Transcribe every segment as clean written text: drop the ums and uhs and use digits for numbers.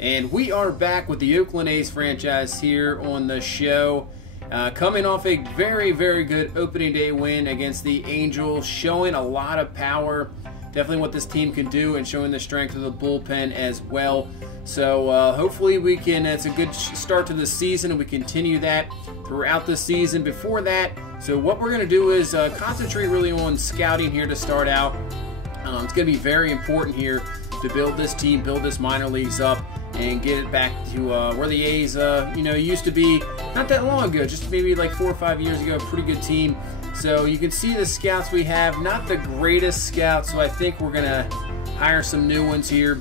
And we are back with the Oakland A's franchise here on the show. Coming off a very, very good opening day win against the Angels, showing a lot of power. Definitely what this team can do, and showing the strength of the bullpen as well. So hopefully we can, it's a good start to the season, and we continue that throughout the season. Before that, so what we're going to do is concentrate really on scouting here to start out. It's going to be very important here to build this team, build this minor leagues up, and get it back to where the A's, used to be not that long ago, just maybe like 4 or 5 years ago. A pretty good team. So you can see the scouts we have, not the greatest scouts, so I think we're going to hire some new ones here.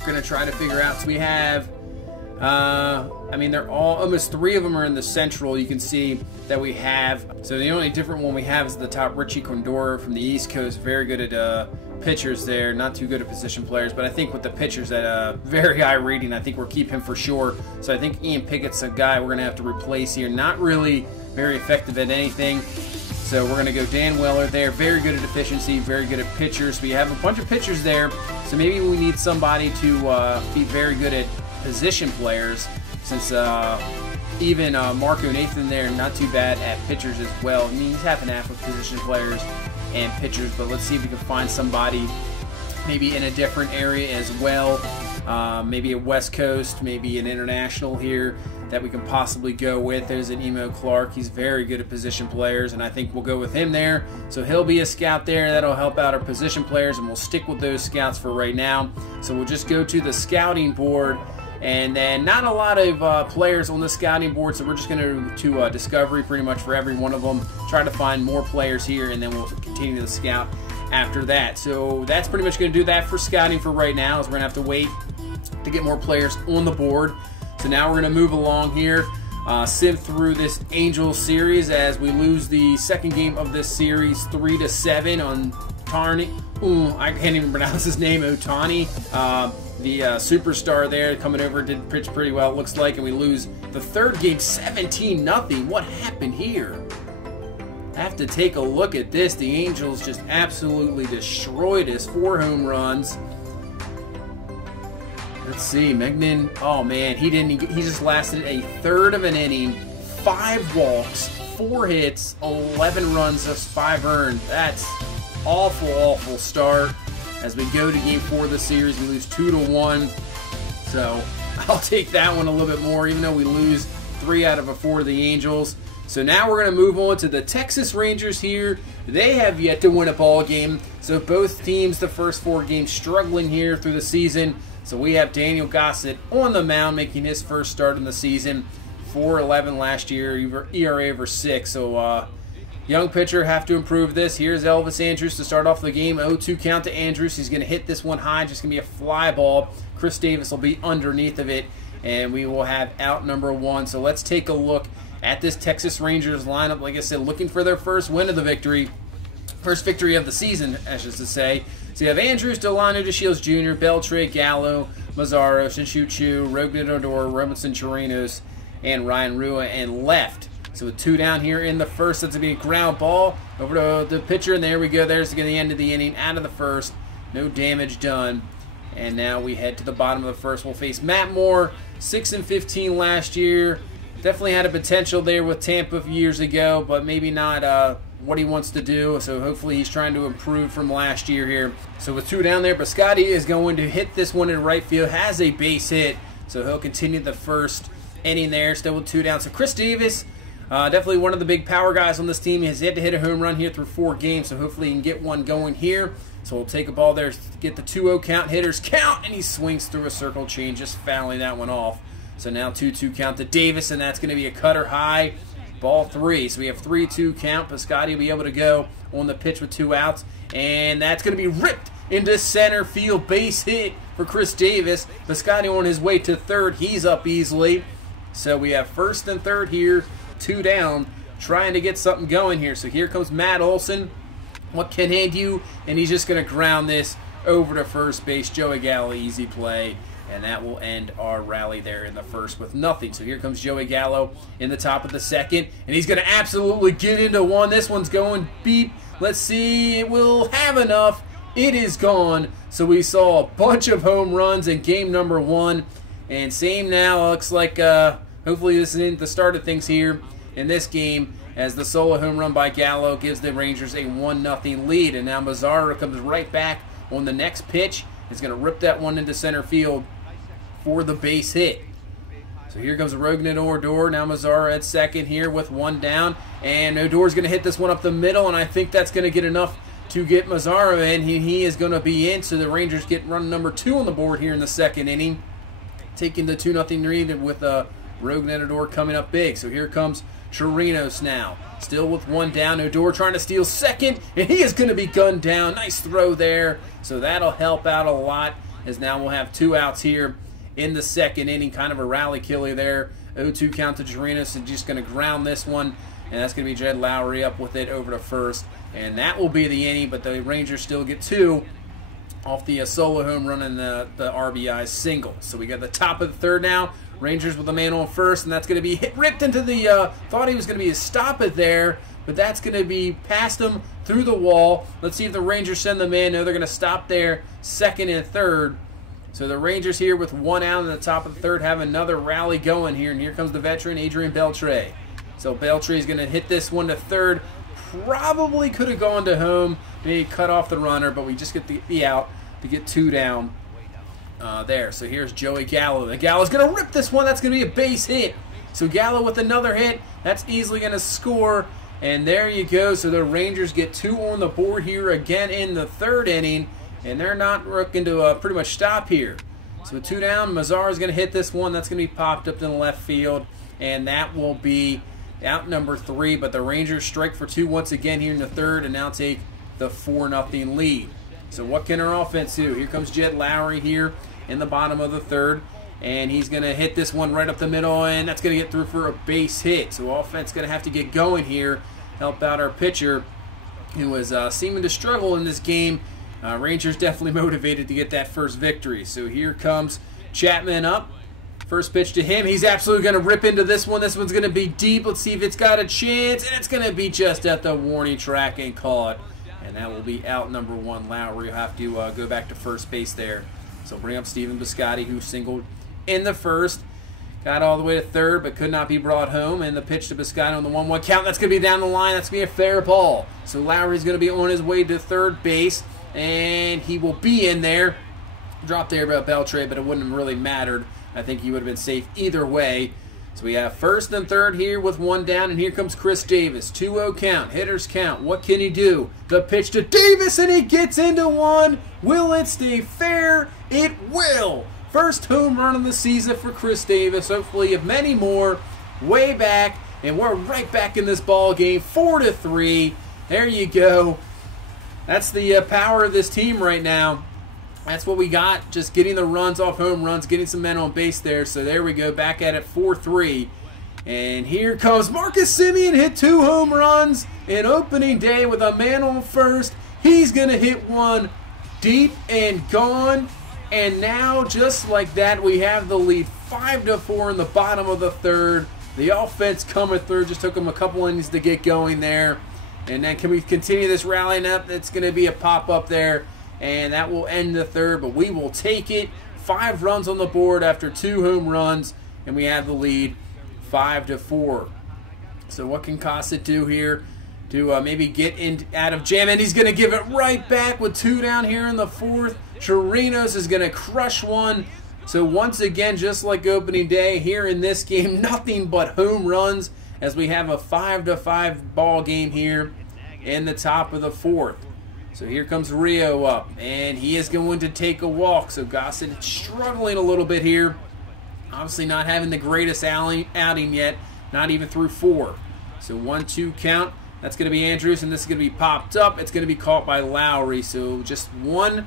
We're going to try to figure out, so we have, they're all, almost 3 of them are in the Central, you can see that we have. So the only different one we have is the top, Richie Condora from the East Coast, very good at pitchers there, not too good at position players, but I think with the pitchers at a very high rating, I think we'll keep him for sure. So I think Ian Pickett's a guy we're going to have to replace here, not really very effective at anything. So we're going to go Dan Weller there, very good at efficiency, very good at pitchers. We have a bunch of pitchers there, so maybe we need somebody to be very good at position players, since even Marco Nathan there, not too bad at pitchers as well. I mean, he's half and half with position players and pitchers, but let's see if we can find somebody maybe in a different area as well. Maybe a West Coast, maybe an international here that we can possibly go with. There's an Emo Clark. He's very good at position players, and I think we'll go with him there. So he'll be a scout there. That'll help out our position players, and we'll stick with those scouts for right now. So we'll just go to the scouting board, and then not a lot of players on the scouting board, so we're just going to discovery pretty much for every one of them. Try to find more players here, and then we'll continue to scout after that. So that's pretty much going to do that for scouting for right now, as we're going to have to wait to get more players on the board. So now we're going to move along here, sift through this Angels series as we lose the second game of this series 3-7 on Tarney. I can't even pronounce his name, Otani. The superstar there coming over did pitch pretty well, it looks like, and we lose the third game 17-0. What happened here? I have to take a look at this. The Angels just absolutely destroyed us. 4 home runs. Let's see, Megnan, oh man, he just lasted a third of an inning, 5 walks, 4 hits, 11 runs, just 5 earned. That's awful, awful start. As we go to game 4 of the series, we lose 2-1. So I'll take that one a little bit more, even though we lose 3 out of 4 to the Angels. So now we're going to move on to the Texas Rangers here. They have yet to win a ball game. So both teams, the first 4 games, struggling here through the season. So we have Daniel Gossett on the mound, making his first start in the season. 4.11 last year, ERA over 6. So young pitcher, have to improve this. Here's Elvis Andrus to start off the game. 0-2 count to Andrus. He's going to hit this one high, just going to be a fly ball. Chris Davis will be underneath of it, and we will have out number 1. So let's take a look at this Texas Rangers lineup. Like I said, looking for their first win of the victory. First victory of the season, I should say. So you have Andrus, Delano, DeShields Jr., Beltre, Gallo, Mazzaro, Shinchuchu, Rognan Odor, Robinson Chirinos, and Ryan Rua, and left. So with 2 down here in the first, that's going to be a ground ball over to the pitcher, and there we go. There's the end of the inning, out of the first. No damage done. And now we head to the bottom of the first. We'll face Matt Moore, 6-15 last year. Definitely had a potential there with Tampa years ago, but maybe not what he wants to do. So hopefully he's trying to improve from last year here. So with 2 down there, Biscotti is going to hit this one in right field. Has a base hit, so he'll continue the first inning there. Still with 2 down. So Chris Davis, definitely one of the big power guys on this team. He has yet to hit a home run here through 4 games, so hopefully he can get one going here. So we'll take a ball there, get the 2-0 count. Hitters count, and he swings through a circle change, just fouling that one off. So now 2-2 count to Davis, and that's going to be a cutter high. Ball 3. So we have 3-2 count. Piscotty will be able to go on the pitch with 2 outs. And that's going to be ripped into center field. Base hit for Chris Davis. Piscotty on his way to third. He's up easily. So we have first and third here. 2 down. Trying to get something going here. So here comes Matt Olson. What can he do? And he's just going to ground this over to first base. Joey Gallo, easy play. And that will end our rally there in the first with nothing. So here comes Joey Gallo in the top of the second. And he's going to absolutely get into one. This one's going beep. Let's see. It will have enough. It is gone. So we saw a bunch of home runs in game number 1. And same now, looks like hopefully this isn't the start of things here in this game, as the solo home run by Gallo gives the Rangers a 1-0 lead. And now Mazzara comes right back on the next pitch. He's going to rip that one into center field for the base hit. So here comes Rognan Odor. Now Mazzara at second here with one down. And Odor's going to hit this one up the middle, and I think that's going to get enough to get Mazzara in. He is going to be in, so the Rangers get run number 2 on the board here in the second inning, taking the 2-0 lead with Rognan Odor coming up big. So here comes Chirinos now, still with one down. Odor trying to steal second, and he is going to be gunned down. Nice throw there. So that'll help out a lot, as now we'll have 2 outs here in the second inning. Kind of a rally killer there. 0-2 count to Chirinos, and just going to ground this one, and that's going to be Jed Lowry up with it over to first. And that will be the inning, but the Rangers still get 2 off the solo home run and the RBI single. So we got the top of the third now. Rangers with a man on first, and that's going to be ripped into the, thought he was going to be a stop it there, but that's going to be past him through the wall. Let's see if the Rangers send them in. No, they're going to stop there, second and third. So the Rangers here with 1 out in the top of the third have another rally going here, and here comes the veteran Adrian Beltre. So Beltre is going to hit this one to third. Probably could have gone to home, maybe cut off the runner, but we just get the out to get 2 down. There. So here's Joey Gallo. And Gallo's going to rip this one. That's going to be a base hit. So Gallo with another hit. That's easily going to score. And there you go. So the Rangers get 2 on the board here again in the third inning. And they're not looking to pretty much stop here. So with 2 down, Mazzara's going to hit this one. That's going to be popped up in the left field. And that will be out number 3. But the Rangers strike for 2 once again here in the third and now take the 4-0 lead. So what can our offense do? Here comes Jed Lowry here in the bottom of the third, and he's going to hit this one right up the middle, and that's going to get through for a base hit. So offense going to have to get going here, help out our pitcher, who is seeming to struggle in this game. Rangers definitely motivated to get that first victory. So here comes Chapman up. First pitch to him. He's absolutely going to rip into this one. This one's going to be deep. Let's see if it's got a chance, and it's going to be just at the warning track and caught. And that will be out number 1. Lowry will have to go back to first base there. So bring up Stephen Biscotti, who singled in the first. Got all the way to third, but could not be brought home. And the pitch to Biscotti on the 1-1 count. That's going to be down the line. That's going to be a fair ball. So Lowry's going to be on his way to third base. And he will be in there. Dropped there by Beltre, but it wouldn't have really mattered. I think he would have been safe either way. So we have first and third here with 1 down, and here comes Chris Davis. 2-0 count, hitters count. What can he do? The pitch to Davis, and he gets into one. Will it stay fair? It will. First home run of the season for Chris Davis. Hopefully of many more way back, and we're right back in this ball game, 4-3. There you go. That's the power of this team right now. That's what we got, just getting the runs off home runs, getting some men on base there. So there we go, back at it, 4-3. And here comes Marcus Semien, hit 2 home runs in opening day with a man on first. He's going to hit one deep and gone. And now, just like that, we have the lead 5-4 in the bottom of the third. The offense coming through, just took them a couple innings to get going there. And then can we continue this rallying up? It's going to be a pop-up there. And that will end the third, but we will take it. 5 runs on the board after 2 home runs, and we have the lead 5-4. So what can Cossett do here to maybe get out of jam? And he's going to give it right back with 2 down here in the fourth. Chirinos is going to crush one. So once again, just like opening day here in this game, nothing but home runs as we have a 5-5 ball game here in the top of the fourth. So here comes Rio up, and he is going to take a walk. So Gossett struggling a little bit here. Obviously not having the greatest outing yet, not even through 4. So 1-2 count. That's going to be Andrews, and this is going to be popped up. It's going to be caught by Lowry. So just 1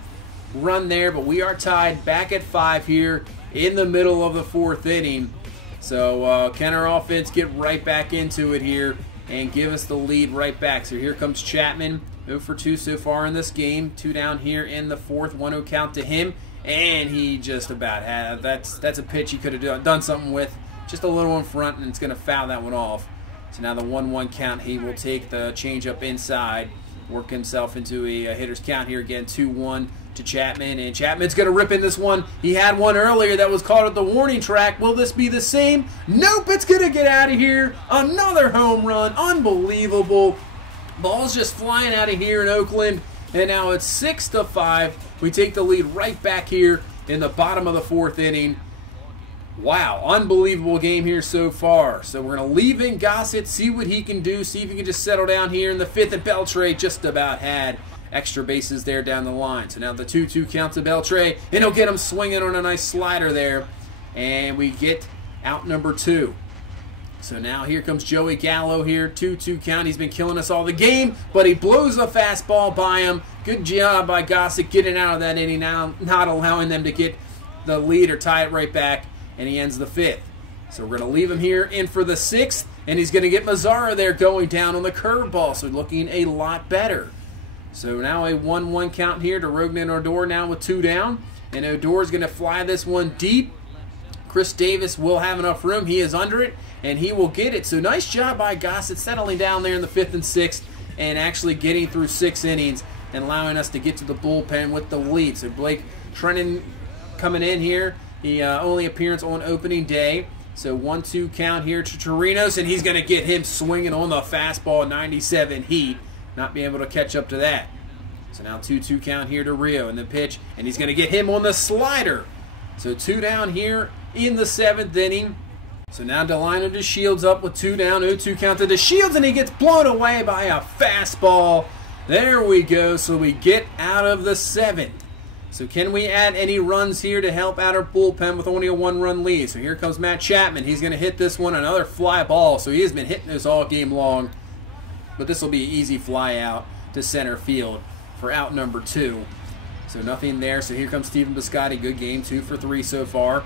run there, but we are tied back at 5 here in the middle of the 4th inning. So can our offense get right back into it here and give us the lead right back? So here comes Chapman. 0 for 2 so far in this game. 2 down here in the fourth. 1-0 count to him. And he just about had that's a pitch he could have done something with. Just a little in front, and it's going to foul that one off. So now the 1-1 count. He will take the changeup inside work himself into a hitter's count here again, 2-1 to Chapman, and Chapman's going to rip in this one. He had one earlier that was caught at the warning track. Will this be the same? Nope, it's going to get out of here. Another home run. Unbelievable. Ball's just flying out of here in Oakland, and now it's 6-5. We take the lead right back here in the bottom of the 4th inning. Wow, unbelievable game here so far. So we're going to leave in Gossett, see what he can do, see if he can just settle down here in the 5th, and Beltre just about had extra bases there down the line. So now the 2-2 count to Beltre, and he'll get him swinging on a nice slider there, and we get out number 2. So now here comes Joey Gallo here, 2-2 count. He's been killing us all the game, but he blows a fastball by him. Good job by Gossett getting out of that inning now, not allowing them to get the lead or tie it right back, and he ends the 5th. So we're going to leave him here in for the 6th, and he's going to get Mazzara there going down on the curveball, so looking a lot better. So now a 1-1 count here to Rognan and Odor now with 2 down, and Odor's going to fly this one deep. Chris Davis will have enough room. He is under it, and he will get it. So nice job by Gossett settling down there in the 5th and 6th and actually getting through 6 innings and allowing us to get to the bullpen with the lead. So Blake Trennan coming in here. The only appearance on opening day. So 1-2 count here to Torinos, and he's going to get him swinging on the fastball, 97 heat. Not being able to catch up to that. So now 2-2 count here to Rio in the pitch, and he's going to get him on the slider. So 2 down here in the 7th inning. So now Delino DeShields up with 2 down, 0-2 count to DeShields, and he gets blown away by a fastball. There we go. So we get out of the 7th. So can we add any runs here to help out our bullpen with only a 1-run lead? So here comes Matt Chapman. He's going to hit this one, another fly ball. So he has been hitting this all game long. But this will be an easy fly out to center field for out number 2. So nothing there. So here comes Stephen Biscotti. Good game, 2 for 3 so far.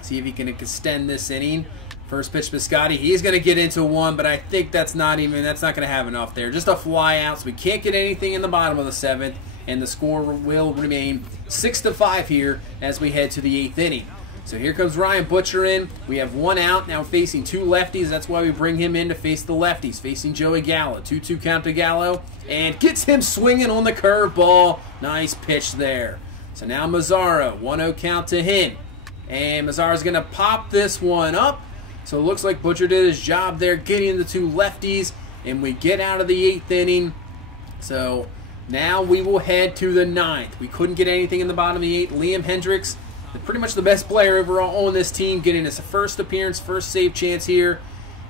See if he can extend this inning. First pitch Biscotti. He's going to get into one, but I think that's not going to have enough there. Just a fly out, so we can't get anything in the bottom of the 7th. And the score will remain 6-5 here as we head to the 8th inning. So here comes Ryan Butcher in. We have 1 out, now facing 2 lefties. That's why we bring him in to face the lefties, facing Joey Gallo. 2-2 count to Gallo, and gets him swinging on the curveball. Nice pitch there. So now Mazzara, 1-0 count to him. And Mazzara's going to pop this one up. So it looks like Butcher did his job there, getting the 2 lefties, and we get out of the 8th inning. So now we will head to the 9th. We couldn't get anything in the bottom of the 8th. Liam Hendricks, pretty much the best player overall on this team, getting his first appearance, first save chance here.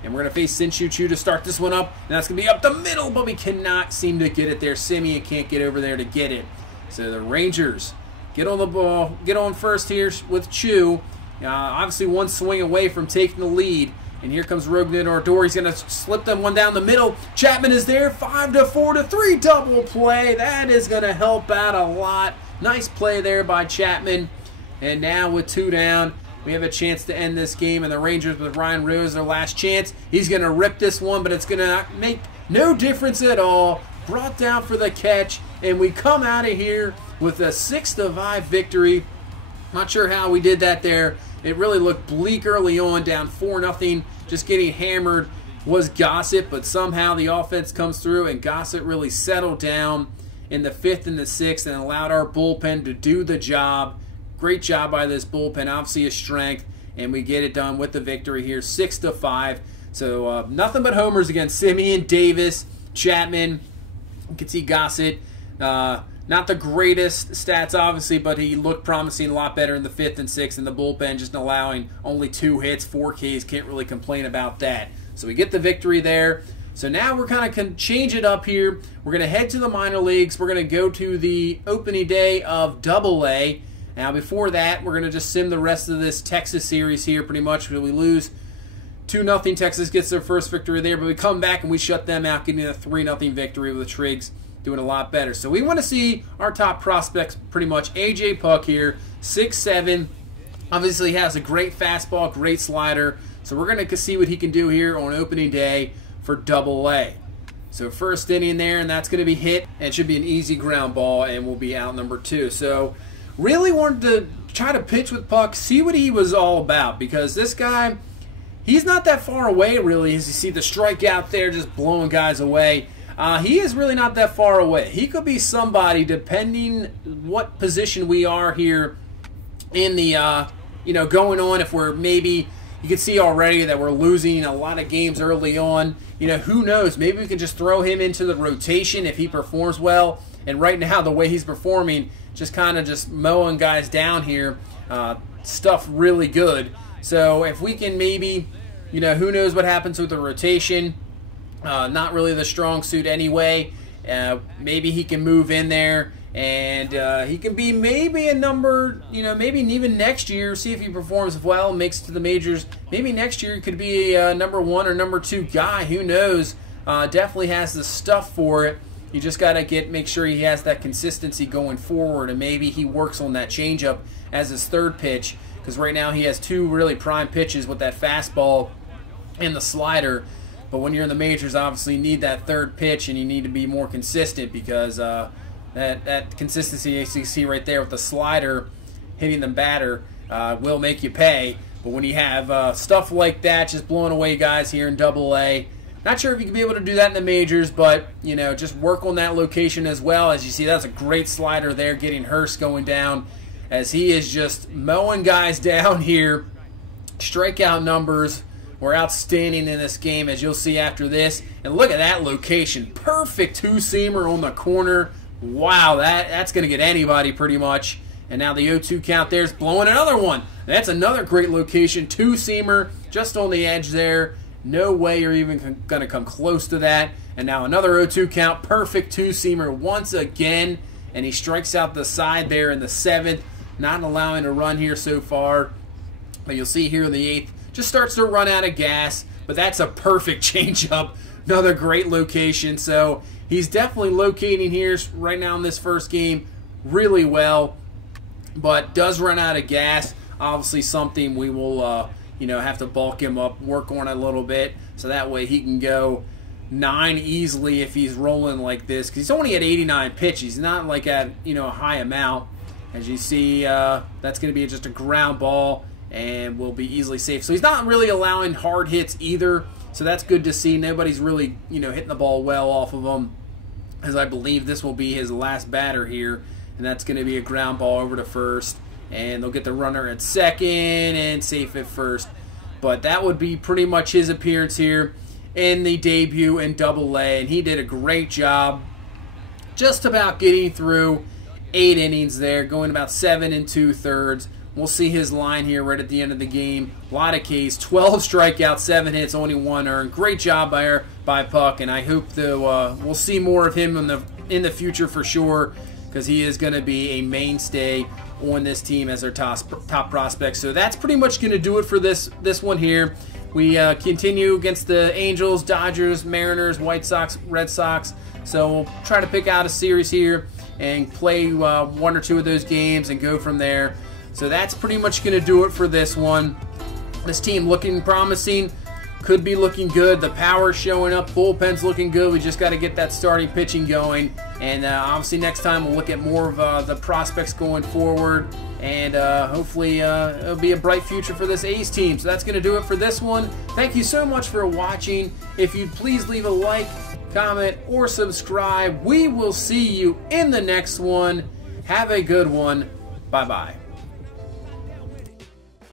And we're going to face Sin-Shu Chu to start this one up. And that's going to be up the middle, but we cannot seem to get it there. Simeon can't get over there to get it. So the Rangers get on the ball, get on first here with Chu. Obviously one swing away from taking the lead. And here comes Rognan Odor. He's going to slip them one down the middle. Chapman is there. 5-4-3 double play. That is going to help out a lot. Nice play there by Chapman. And now with 2 down, we have a chance to end this game. And the Rangers with Ryan Rose, their last chance. He's going to rip this one, but it's going to make no difference at all. Brought down for the catch. And we come out of here with a 6-5 victory. Not sure how we did that there. It really looked bleak early on, down 4-0. Just getting hammered was Gossett, but somehow the offense comes through, and Gossett really settled down in the 5th and the 6th and allowed our bullpen to do the job. Great job by this bullpen, obviously a strength, and we get it done with the victory here, 6-5. So nothing but homers against Simeon, Davis, Chapman. You can see Gossett. Not the greatest stats, obviously, but he looked promising, a lot better in the 5th and 6th, and the bullpen just allowing only 2 hits, 4 Ks. Can't really complain about that. So we get the victory there. So now we're kind of change it up here. We're going to head to the minor leagues. We're going to go to the opening day of Double-A. Now, before that, we're going to just sim the rest of this Texas series here pretty much. We lose 2-0. Texas gets their first victory there, but we come back and we shut them out, getting a 3-0 victory with the Triggs doing a lot better. So we want to see our top prospects pretty much. AJ Puck here, 6'7". Obviously has a great fastball, great slider. So we're going to see what he can do here on opening day for Double-A. So first inning there, and that's going to be hit. And it should be an easy ground ball, and we'll be out number 2. So really wanted to try to pitch with Puck, see what he was all about. Because this guy, he's not that far away really, as you see the strikeout there just blowing guys away. He is really not that far away. He could be somebody, depending what position we are here in the, going on. If we're maybe, you can see already that we're losing a lot of games early on. Who knows? Maybe we can just throw him into the rotation if he performs well. And right now, the way he's performing, just kind of just mowing guys down here, stuff really good. So if we can maybe, who knows what happens with the rotation. Not really the strong suit anyway. Maybe he can move in there, and he can be maybe a number, maybe even next year, see if he performs well, makes it to the majors. Maybe next year he could be a number 1 or number 2 guy. Who knows? Definitely has the stuff for it. You just got to make sure he has that consistency going forward, and maybe he works on that changeup as his third pitch, because right now he has 2 really prime pitches with that fastball and the slider. But when you're in the majors, obviously you need that third pitch, and you need to be more consistent, because that consistency, as you see right there with the slider hitting the batter, will make you pay. But when you have stuff like that just blowing away guys here in Double-A, not sure if you can be able to do that in the majors, but, just work on that location as well. As you see, that's a great slider there, getting Hurst going down, as he is just mowing guys down here. Strikeout numbers were outstanding in this game, as you'll see after this. And look at that location. Perfect two-seamer on the corner. Wow, that's going to get anybody pretty much. And now the 0-2 count there is blowing another one. That's another great location. Two-seamer just on the edge there. No way you're even going to come close to that. And now another 0-2 count. Perfect two-seamer once again. And he strikes out the side there in the 7th. Not allowing a run here so far. But you'll see here in the 8th, just starts to run out of gas. But that's a perfect changeup. Another great location. So he's definitely locating here right now in this first game really well. But does run out of gas. Obviously something we will have to bulk him up, work on it a little bit, so that way he can go 9 easily if he's rolling like this, because he's only at 89 pitches. He's not like at a high amount. As you see, that's going to be just a ground ball and will be easily safe. So he's not really allowing hard hits either, so that's good to see. Nobody's really hitting the ball well off of him, as I believe this will be his last batter here, and that's going to be a ground ball over to first. And they'll get the runner at second and safe at first. But that would be pretty much his appearance here in the debut in Double-A. And he did a great job just about getting through 8 innings there, going about 7 2/3. We'll see his line here right at the end of the game. A lot of Ks, 12 strikeouts, 7 hits, only 1 earned. Great job by Puck, and I hope we'll see more of him in the future for sure, because he is going to be a mainstay on this team as their top prospect. So that's pretty much going to do it for this one here. We continue against the Angels, Dodgers, Mariners, White Sox, Red Sox. So we'll try to pick out a series here and play 1 or 2 of those games and go from there. So that's pretty much going to do it for this one. This team looking promising. Could be looking good. The power's showing up. Bullpen's looking good. We just got to get that starting pitching going. And obviously next time we'll look at more of the prospects going forward. And hopefully it'll be a bright future for this A's team. So that's going to do it for this one. Thank you so much for watching. If you'd please leave a like, comment, or subscribe. We will see you in the next one. Have a good one. Bye-bye.